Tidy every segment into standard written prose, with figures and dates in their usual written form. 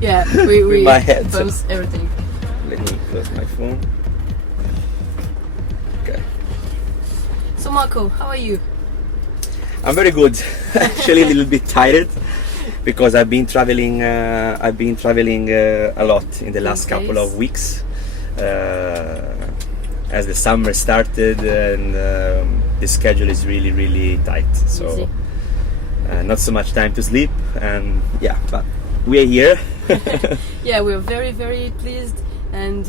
Yeah, we my head. bounce everything. Let me close my phone. Okay. So Marco, how are you? I'm very good. Actually, a little bit tired because I've been traveling. A lot in the last couple of weeks. As the summer started, and the schedule is really tight. So not so much time to sleep, and yeah, but we're here. Yeah, we're very pleased and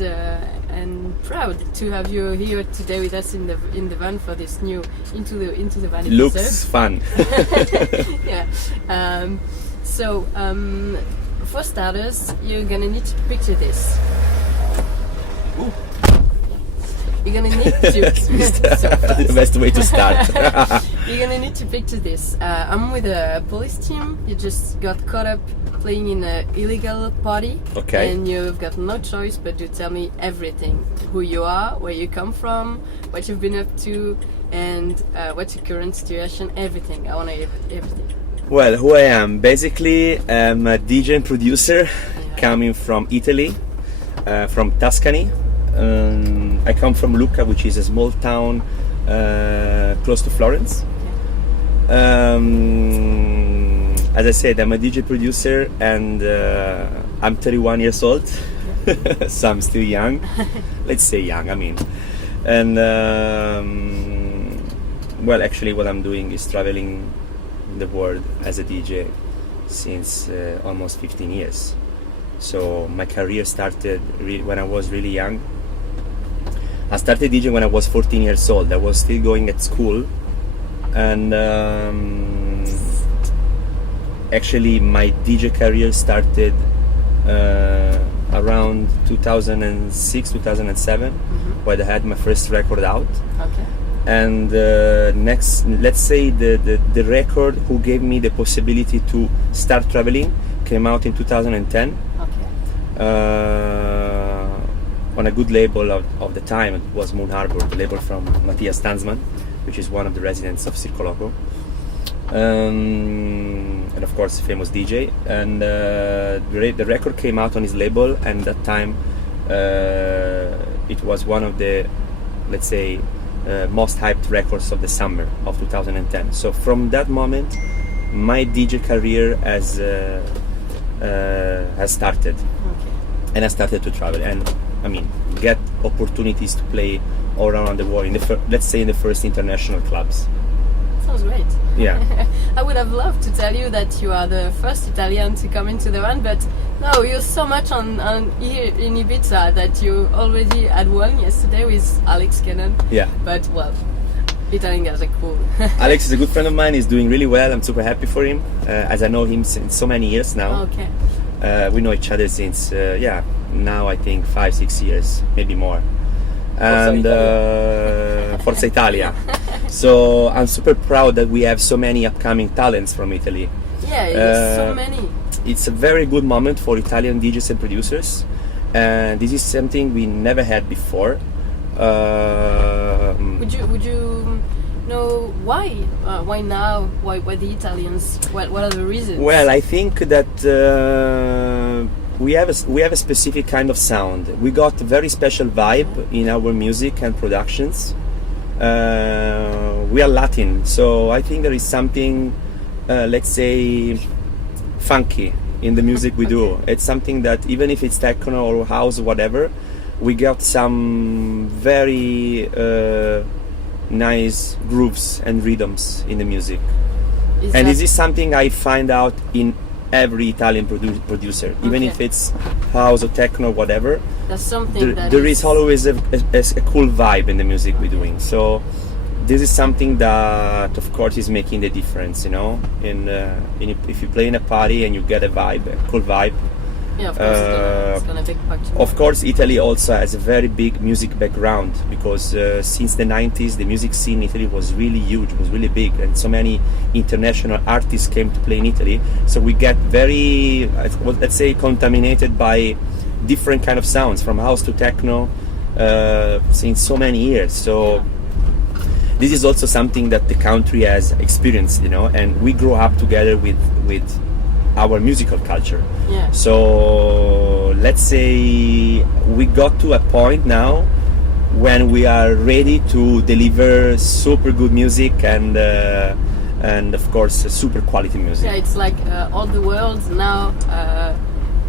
proud to have you here today with us in the van for this new into the van episode. Looks fun. Yeah. So for starters, you're gonna need to picture this. Ooh. You're gonna need to. The best way to start. You're gonna need to picture this. I'm with a police team. You just got caught up playing in an illegal party. Okay. And you've got no choice but to tell me everything: who you are, where you come from, what you've been up to, and what's your current situation. Everything. I want to hear everything. Well, who I am? Basically, I'm a DJ and producer coming from Italy, from Tuscany. I come from Lucca, which is a small town close to Florence. As I said, I'm a DJ producer, and I'm 31 years old, so I'm still young. Let's say young, I mean. And well, actually what I'm doing is traveling the world as a DJ since almost 15 years. So my career started when I was really young. I started DJing when I was 14 years old. I was still going at school, and actually my DJ career started around 2006, 2007, when I had my first record out. Okay. And let's say the record who gave me the possibility to start traveling came out in 2010. Okay. On a good label of the time. It was Moon Harbor, the label from Matthias Tanzmann, which is one of the residents of Circo Loco, and of course famous DJ. And the record came out on his label, and that time it was one of the, let's say, most hyped records of the summer of 2010. So from that moment my DJ career has started. Okay. And I started to travel, and I mean, get opportunities to play all around the world, let's say in the first international clubs. Sounds great. Yeah. I would have loved to tell you that you are the first Italian to come into the van, but no, you're so much on here in Ibiza that you already had one yesterday with Alex Cannon. Yeah. But well, Italian guys are cool. Alex is a good friend of mine. He's doing really well. I'm super happy for him, as I know him since so many years now. Okay. We know each other since now I think 5-6 years, maybe more. And Forza Italia. So I'm super proud that we have so many upcoming talents from Italy. Yeah, so many. It's a very good moment for Italian DJs and producers, and this is something we never had before. Would you know why? Why now? Why the Italians? What are the reasons? Well, I think that we have a specific kind of sound. We got a very special vibe in our music and productions. We are Latin, so I think there is something, let's say, funky in the music we do. It's something that even if it's techno or house or whatever, we got some very nice grooves and rhythms in the music. And this is something I find out in every Italian producer, even if it's house or techno or whatever. That's something there is always a cool vibe in the music we're doing. So this is something that, of course, is making the difference. You know, if you play in a party and you get a vibe, a cool vibe. Yeah, of course, it's gonna be a Of course, Italy also has a very big music background, because since the 90s, the music scene in Italy was really huge, was really big, and so many international artists came to play in Italy. So we get very, let's say, contaminated by different kind of sounds, from house to techno, since so many years. So this is also something that the country has experienced, you know, and we grew up together with our musical culture. Yeah. So let's say we got to a point now when we are ready to deliver super good music and of course super quality music. Yeah, it's like all the world now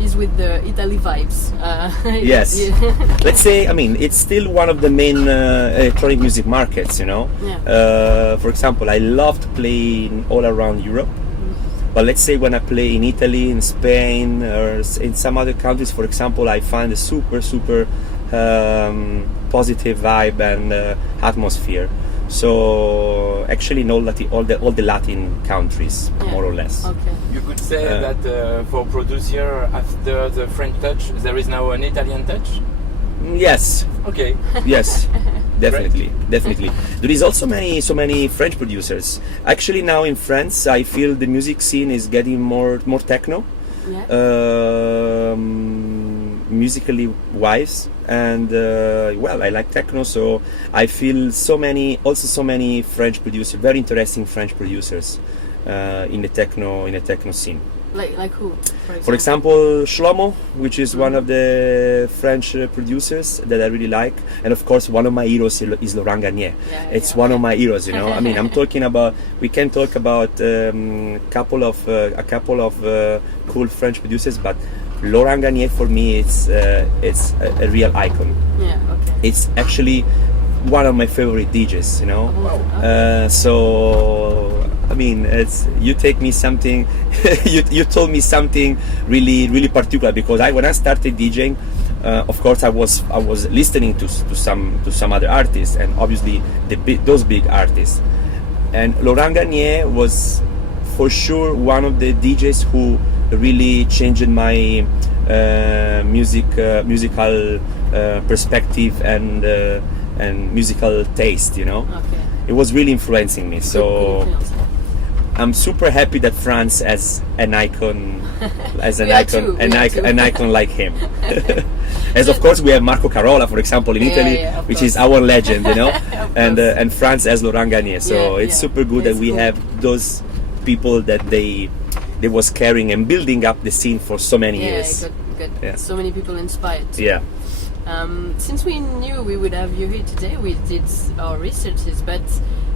is with the Italy vibes. Yes. Let's say, I mean, it's still one of the main electronic music markets, you know. Yeah. For example, I love to play all around Europe. But let's say when I play in Italy, in Spain, or in some other countries, for example, I find a super positive vibe and atmosphere. So actually in all the Latin countries, Yeah. more or less. Okay. You could say that for producer, after the French touch, there is now an Italian touch? Yes, Okay. yes, definitely. There is also so many French producers. Actually now in France, I feel the music scene is getting more techno. Yeah. Musically wise, and well, I like techno, so I feel so many French producers, very interesting French producers in the techno scene. Like who? For example, Shlomo, which is one of the French producers that I really like, and of course one of my heroes is Laurent Garnier. Yeah, It's yeah. one of my heroes, you know. I mean, we can talk about a couple of cool French producers, but Laurent Garnier for me it's a real icon. Yeah. Okay. It's actually one of my favorite DJs, you know. Okay. So I mean, you take me something, you told me something really particular, because when I started DJing, of course I was listening to some other artists, and obviously those big artists, and Laurent Garnier was for sure one of the DJs who really changed my musical perspective and musical taste, you know. Okay. It was really influencing me. Good So influence. I'm super happy that France has an icon, We are too. an icon like him. As of course we have Marco Carola, for example, in Yeah, Italy, yeah, of which course. is our legend, you know, Of and course. and France has Laurent Garnier. So Yeah, it's yeah. super good That's that we cool. have those people that they was carrying and building up the scene for so many Yeah, years. good. Yeah. So many people inspired. Yeah. Since we knew we would have you here today, we did our researches, but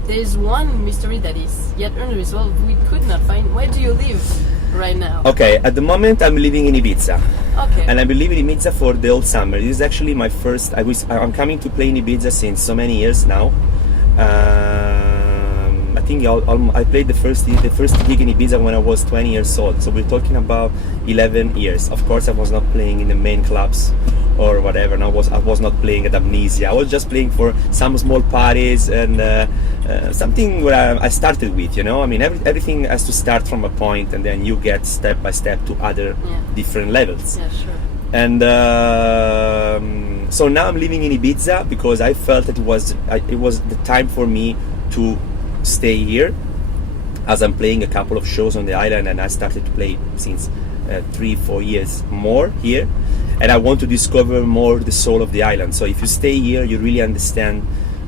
there's one mystery that is yet unresolved. We could not find. Where do you live right now? Okay, at the moment I'm living in Ibiza. Okay. And I've been living in Ibiza for the whole summer. This is actually my first. I'm coming to play in Ibiza since so many years now. I think I played the first gig in Ibiza when I was 20 years old. So we're talking about 11 years. Of course, I was not playing in the main clubs or whatever. And I was not playing at Amnesia. I was just playing for some small parties and something where I started with. You know, I mean, everything has to start from a point, and then you get step by step to other different levels. Yeah, sure. And so now I'm living in Ibiza because I felt it was the time for me to stay here, as I'm playing a couple of shows on the island, and I started to play since 3-4 years more here, and I want to discover more the soul of the island. So if you stay here, you really understand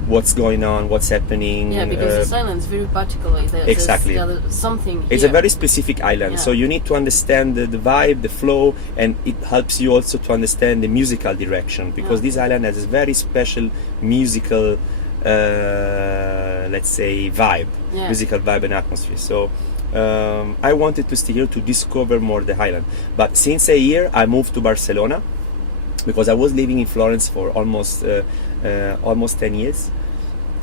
what's going on, what's happening. Yeah, because this island is very particular. Exactly. There's something It's here. a very specific island, so you need to understand the vibe, the flow, and it helps you also to understand the musical direction, because this island has a very special musical, let's say, vibe, musical vibe and atmosphere. So I wanted to stay here to discover more the island. But since a year, I moved to Barcelona, because I was living in Florence for almost 10 years.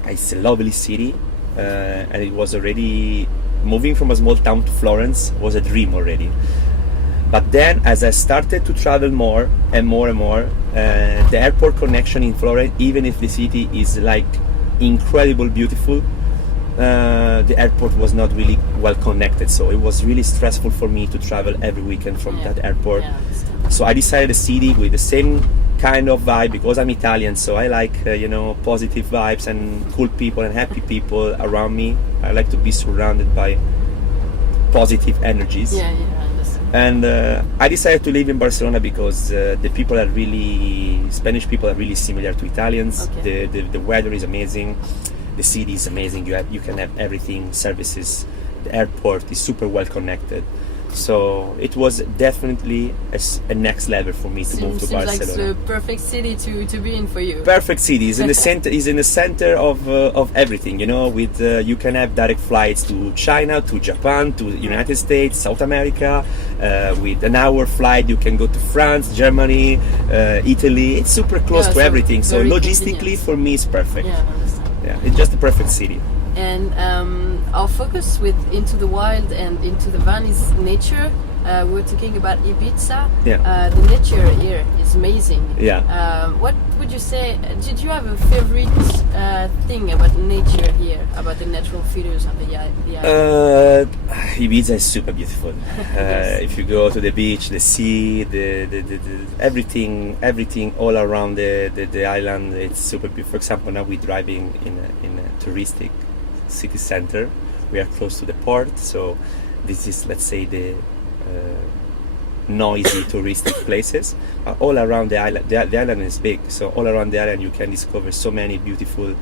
It's a lovely city, and it was already moving from a small town to Florence was a dream already. But then, as I started to travel more and more, the airport connection in Florence, even if the city is like incredible, beautiful, the airport was not really well connected. So it was really stressful for me to travel every weekend from that airport. Yeah, So I decided a city with the same kind of vibe, because I'm Italian, so I like positive vibes and cool people and happy people around me. I like to be surrounded by positive energies. Yeah, I understand. And I decided to live in Barcelona because the people are really, Spanish people are really similar to Italians. Okay. The weather is amazing, the city is amazing. You can have everything, services. The airport is super well connected. So it was definitely a next level for me to move to Seems like Barcelona. the perfect city to be in for you. Perfect city. Is in the center. Is in the center of everything. You know, with you can have direct flights to China, to Japan, to United States, South America. With an hour flight, you can go to France, Germany, Italy. It's super close Yeah, to so everything. So very logistically, convenient. for me, it's perfect. Yeah, I understand. Yeah, it's just the perfect city. And our focus with Into the Wild and Into the Van is nature. We were talking about Ibiza. Yeah. The nature here is amazing. Yeah. What would you say? Did you have a favorite thing about nature here, about the natural features of the island? Ibiza is super beautiful. Yes. If you go to the beach, the sea, the everything all around the island, it's super beautiful. For example, now we're driving in a touristic city center. We are close to the port, so this is, let's say, the noisy touristic places. All around the island, the island is big, so all around the island you can discover so many beautiful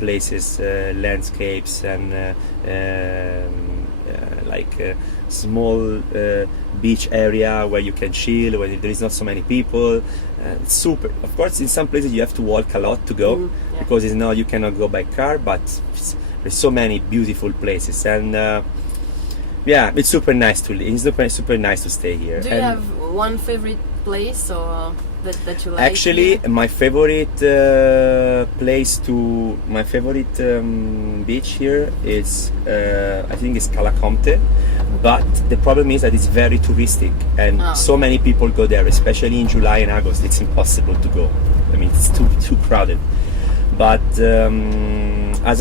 places, landscapes, and like a small beach area where you can chill, where there is not so many people. It's super. Of course, in some places you have to walk a lot to go, Yeah. because it's not, you cannot go by car, but there's so many beautiful places, and yeah, it's super nice to live. It's super nice to stay here. Do you And have one favorite place or that you like? actually, here? my favorite my favorite beach here is I think it's Calacomte, but the problem is that it's very touristic, and Ah. so many people go there, especially in July and August. It's impossible to go. I mean, it's too crowded. But as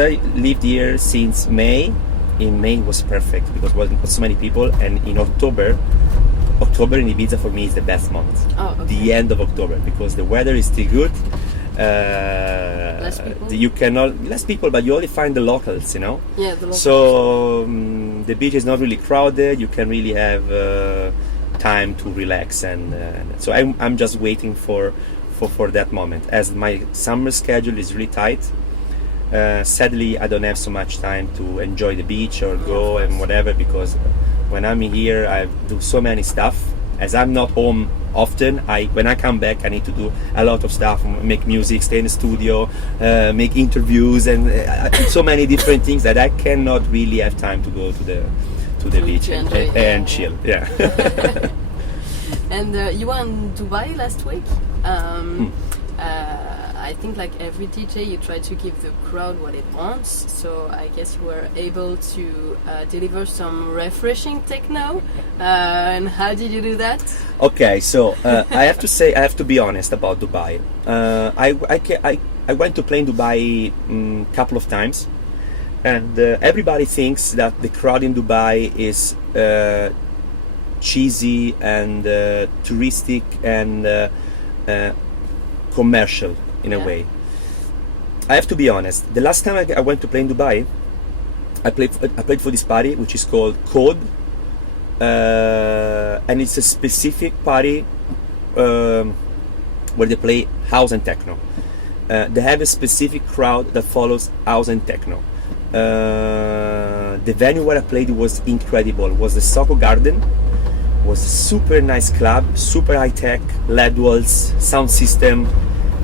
I lived here since May, in May was perfect because there was so many people, and in October in Ibiza for me is the best month. Oh, okay. The end of October, because the weather is still good. Less people? You cannot less people, but you only find the locals, you know. Yeah, the local. So the beach is not really crowded. You can really have time to relax, and so I'm just waiting for that moment, as my summer schedule is really tight. Sadly, I don't have so much time to enjoy the beach or go and whatever, because when I'm here I do so many stuff. As I'm not home often, when I come back I need to do a lot of stuff, make music, stay in the studio, make interviews, and so many different things that I cannot really have time to go to the beach and enjoy it, and yeah. chill. Yeah. And you were in Dubai last week. I think like every DJ, you try to give the crowd what it wants. So I guess you were able to deliver some refreshing techno. And how did you do that? Okay, so I have to be honest about Dubai. I went to play in Dubai a couple of times, and everybody thinks that the crowd in Dubai is cheesy and touristic and commercial in a Yeah. way. I have to be honest. The last time I went to play in Dubai, I played for this party which is called Code, and it's a specific party where they play house and techno. They have a specific crowd that follows house and techno. The venue where I played was incredible. It was the Soco Garden. It was a super nice club, super high tech, LED walls, sound system,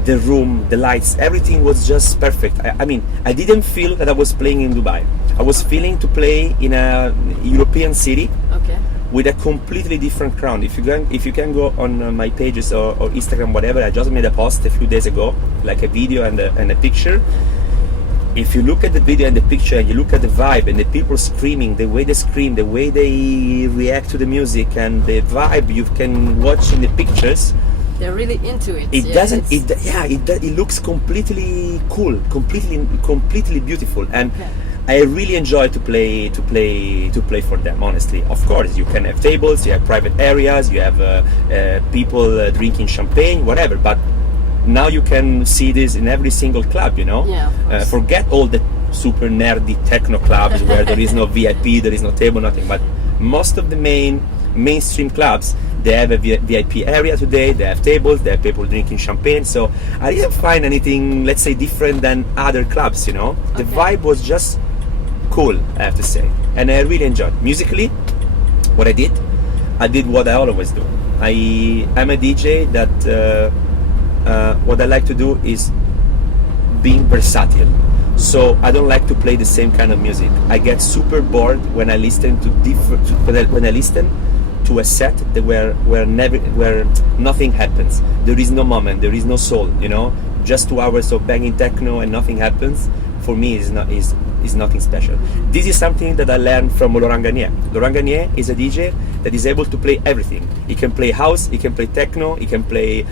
the room, the lights, everything was just perfect. I mean, I didn't feel that I was playing in Dubai. I was feeling to play in a European city Okay. with a completely different crowd. If you can go on my pages or Instagram, whatever, I just made a post a few days ago, like a video and a picture. If you look at the video and the picture, and you look at the vibe and the people screaming, the way they scream, the way they react to the music, and the vibe you can watch in the pictures, They're really into it. it Yeah, doesn't. it's- It looks completely cool, completely beautiful, and Okay. I really enjoy to play for them. Honestly, of course, you can have tables, you have private areas, you have people drinking champagne, whatever. But now you can see this in every single club. You know, Yeah, of course. forget all the super nerdy techno clubs where there is no VIP, there is no table, nothing. But most of the mainstream clubs, they have a VIP area today, they have tables, they have people drinking champagne. So I didn't find anything, let's say, different than other clubs, you know. The Okay. vibe was just cool, I have to say. And I really enjoyed. Musically, what I did what I always do. I'm a DJ that what I like to do is being versatile. So I don't like to play the same kind of music. I get super bored when I listen to when I listen to a set that where nothing happens. There is no moment, there is no soul, you know. Just 2 hours of banging techno and nothing happens. For me, is nothing special. This is something that I learned from Laurent Garnier. Laurent Garnier is a DJ that is able to play everything. He can play house, he can play techno, he can play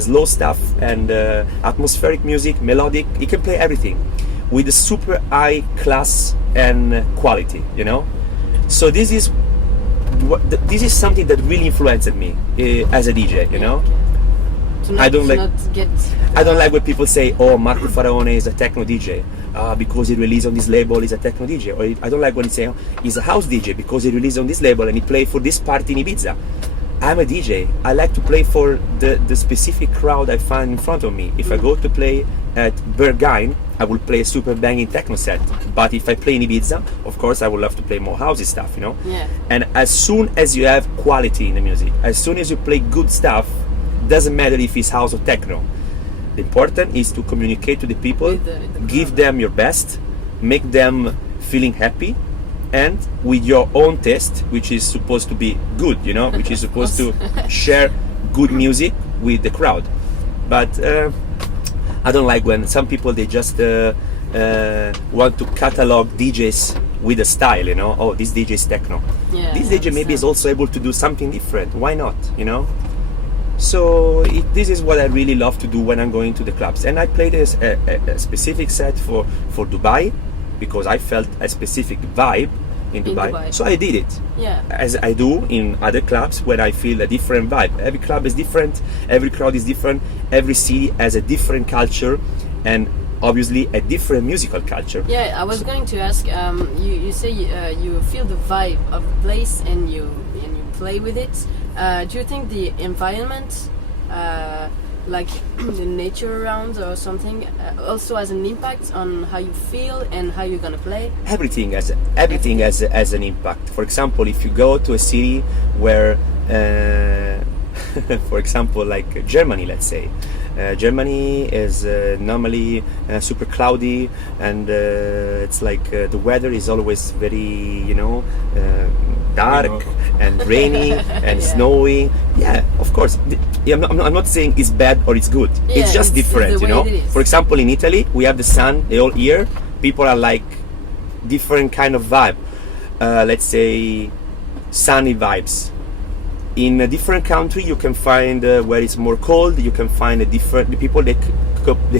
slow stuff and atmospheric music, melodic. He can play everything with a super high class and quality, you know. So this is something that really influenced me as a DJ, you know. I don't like when people say, "Oh, Marco Faraone is a techno DJ because he released on this label. He's a techno DJ." Or I don't like when they say, "Oh, he's a house DJ because he released on this label and he played for this party in Ibiza." I'm a DJ. I like to play for the specific crowd I find in front of me. If I go to play at Berghain, I will play a super banging techno set. But if I play in Ibiza, of course, I would love to play more housey stuff, you know. Yeah. And as soon as you have quality in the music, as soon as you play good stuff. Doesn't matter if it's house or techno. The important is to communicate to the people, give them your best, make them feeling happy, and with your own taste, which is supposed to be good, you know, which is supposed to share good music with the crowd. But I don't like when some people they just want to catalog DJs with a style, you know. Oh, this DJ is techno. Yeah, this DJ maybe is also able to do something different. Why not, you know? So this is what I really love to do when I'm going to the clubs. And I played a specific set for Dubai because I felt a specific vibe in Dubai. So I did it. Yeah. As I do in other clubs where I feel a different vibe. Every club is different, every crowd is different, every city has a different culture and obviously a different musical culture. Yeah, I was going to ask, you say you feel the vibe of the place and you play with it. Do you think the environment, like the nature around or something, also has an impact on how you feel and how you're gonna play? Everything has an impact. For example, if you go to a city where, for example, like Germany, let's say. Germany is normally super cloudy and it's like the weather is always very, you know, dark and rainy and snowy. Yeah, of course. I'm not saying it's bad or it's good. Yeah, it's just different, you know. For example, in Italy, we have the sun the whole year. People are like different kind of vibe. Let's say sunny vibes. In a different country, you can find where it's more cold. You can find the people they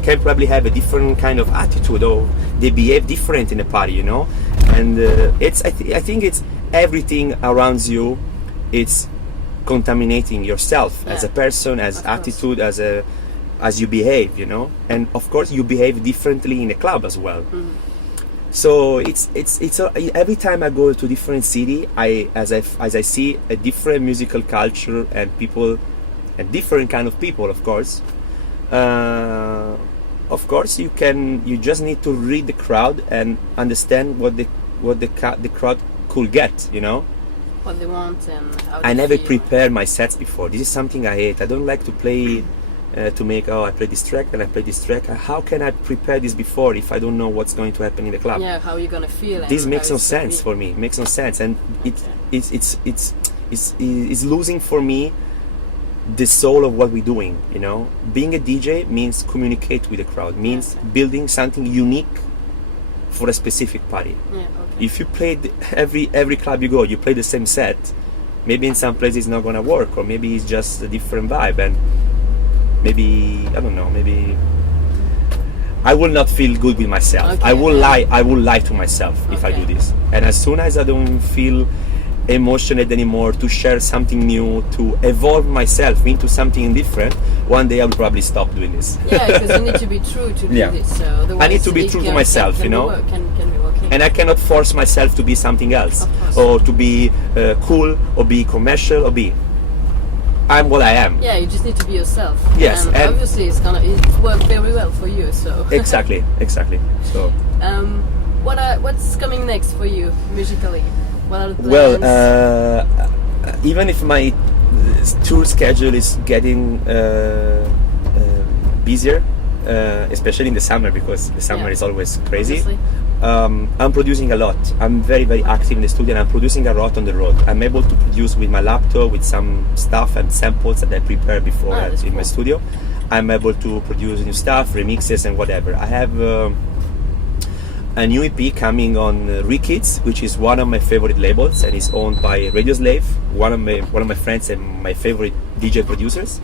can probably have a different kind of attitude, or they behave different in a party, you know. And I think it's everything around you. It's contaminating yourself as a person, as attitude, as you behave, you know. And of course, you behave differently in a club as well. Mm-hmm. So it's every time I go to a different city, as I see a different musical culture and people, a different kind of people, of course. You just need to read the crowd and understand what the crowd could get, you know. What they want and how I never prepared my sets before. This is something I hate. I don't like to play. To make, I play this track and I play this track. How can I prepare this before if I don't know what's going to happen in the club? Yeah, how are you gonna feel? This makes no sense for me. It makes no sense, and it's losing for me the soul of what we're doing. You know, being a DJ means communicate with the crowd. Means building something unique for a specific party. Yeah, okay. If you play every club you go, you play the same set. Maybe in some places it's not gonna work, or maybe it's just a different vibe and. Maybe I don't know. Maybe I will not feel good with myself. Okay, I will lie to myself if I do this. And as soon as I don't feel emotional anymore to share something new, to evolve myself into something different, one day I will probably stop doing this. Yeah, because you need to be true to do this. So I need to be true to myself, you know. Can be working. And I cannot force myself to be something else, or to be cool, or be commercial, or be. I'm what I am. Yeah, you just need to be yourself. Yes, and obviously it's worked very well for you. So exactly. So what's coming next for you musically? What are the Well, plans? even if my tour schedule is getting busier, especially in the summer, because the summer Yeah. is always crazy. Obviously. I'm producing a lot. I'm very, very active in the studio, and I'm producing a lot on the road. I'm able to produce with my laptop, with some stuff and samples that I prepare before that's in my cool. studio. I'm able to produce new stuff, remixes, and whatever. I have a new EP coming on Rikids, which is one of my favorite labels, and is owned by Radio Slave, one of my friends and my favorite DJ producers.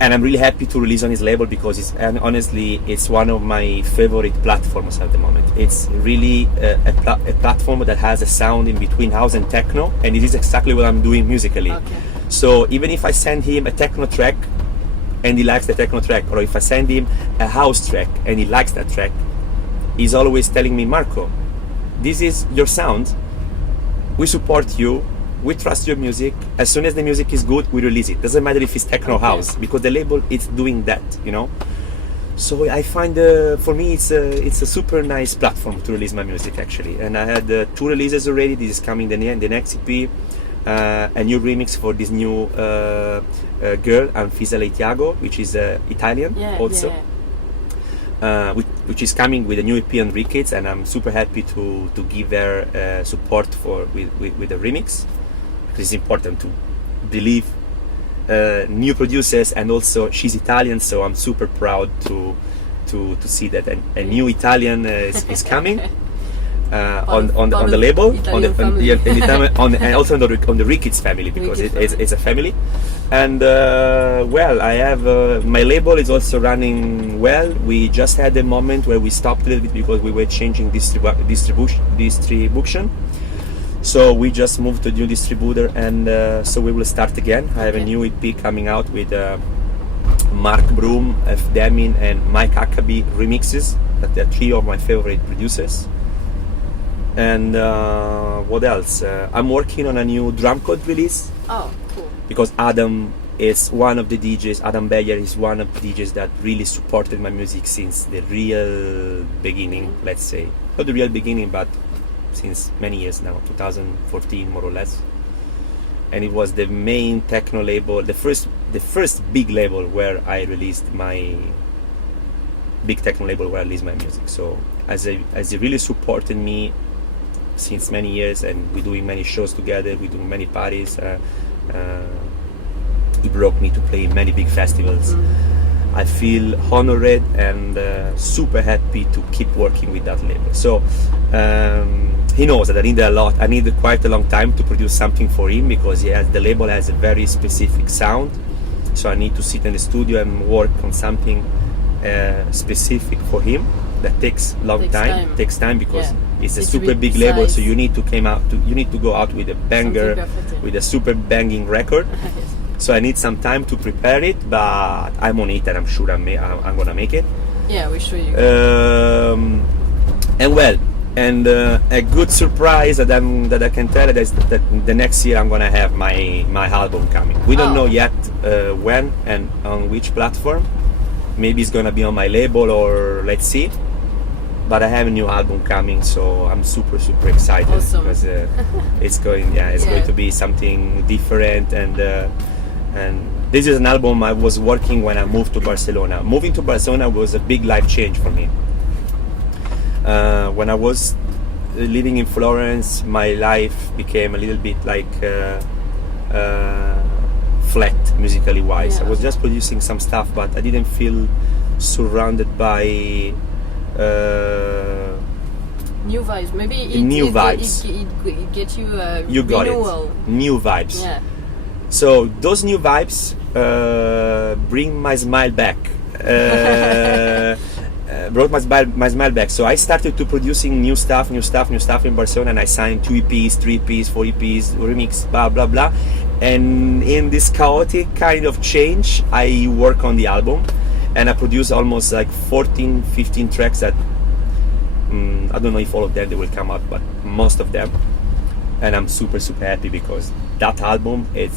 And I'm really happy to release on his label because honestly it's one of my favorite platforms at the moment. It's really a platform that has a sound in between house and techno, and it is exactly what I'm doing musically. Okay. So even if I send him a techno track and he likes the techno track, or if I send him a house track and he likes that track, he's always telling me, Marco, this is your sound, we support you, we trust your music, as soon as the music is good, we release it. Doesn't matter if it's techno Okay. house, because the label is doing that, you know. So I find, for me, it's a super nice platform to release my music, actually. And I had 2 releases already. This is coming the next EP, a new remix for this new girl, Eivissa Leitiago, which is Italian also. Which is coming with a new EP on Rikids, and I'm super happy to give her support with the remix. It's important to believe new producers, and also she's Italian, so I'm super proud to see that a new Italian is coming on the label, and also on the Rikids family, because it's a family. And well, I have my label is also running well. We just had a moment where we stopped a little bit because we were changing distribution. So we just moved to a new distributor, and so we will start again. I have a new EP coming out with Mark Broom, F. Demin, and Mike Huckabee remixes. That they're 3 of my favorite producers. And what else? I'm working on a new drum code release. Oh, cool. Because Adam is one of the DJs. Adam Beyer is one of the DJs that really supported my music since the real beginning. Let's say not the real beginning, but since many years now, 2014 more or less. And it was the main techno label, the first big label where I released my big techno label where I released my music. So as he really supported me since many years, and we're doing many shows together, we're doing many parties. He brought me to play in many big festivals. I feel honored and super happy to keep working with that label. So he knows that I need quite a long time to produce something for him, because the label has a very specific sound. So I need to sit in the studio and work on something specific for him. That takes takes time because it's a super big label. So you need to go out with a banger, with a super banging record. So I need some time to prepare it, but I'm on it, and I'm sure I'm gonna make it. Yeah, we're sure you. And a good surprise that I can tell is that the next year I'm gonna have my album coming. We don't know yet when and on which platform. Maybe it's gonna be on my label, or let's see. But I have a new album coming, so I'm super excited. Awesome. Because it's going to be something different, and this is an album I was working when I moved to Barcelona. Moving to Barcelona was a big life change for me. When I was living in Florence, my life became a little bit like flat musically wise. Yeah. I was just producing some stuff, but I didn't feel surrounded by new vibes. Maybe it gets you a you got renewal. it. New vibes. Yeah. So those new vibes bring my smile back. Brought my smile back. So I started to producing new stuff in Barcelona, and I signed 2 EPs, 3 EPs, 4 EPs, remix, blah blah blah. And in this chaotic kind of change, I work on the album, and I produce almost like 14, 15 tracks that I don't know if all of them they will come out, but most of them. And I'm super happy because that album, in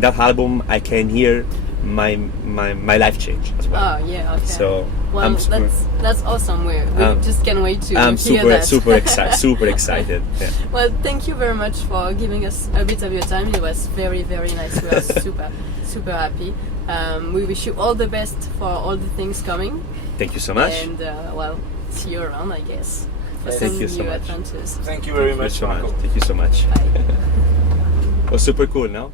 that album I can hear my life changed as well. Oh yeah, okay. So well, I'm super, that's awesome. We just can't wait to I'm hear that. super excited. Yeah. Well, thank you very much for giving us a bit of your time. It was very, very nice. We are super happy. We wish you all the best for all the things coming. Thank you so much. And well, see you around, I guess. For Yes. some Thank you so new much. adventures. Thank you very much, Marco. Thank you so much. Bye. It was super cool, no?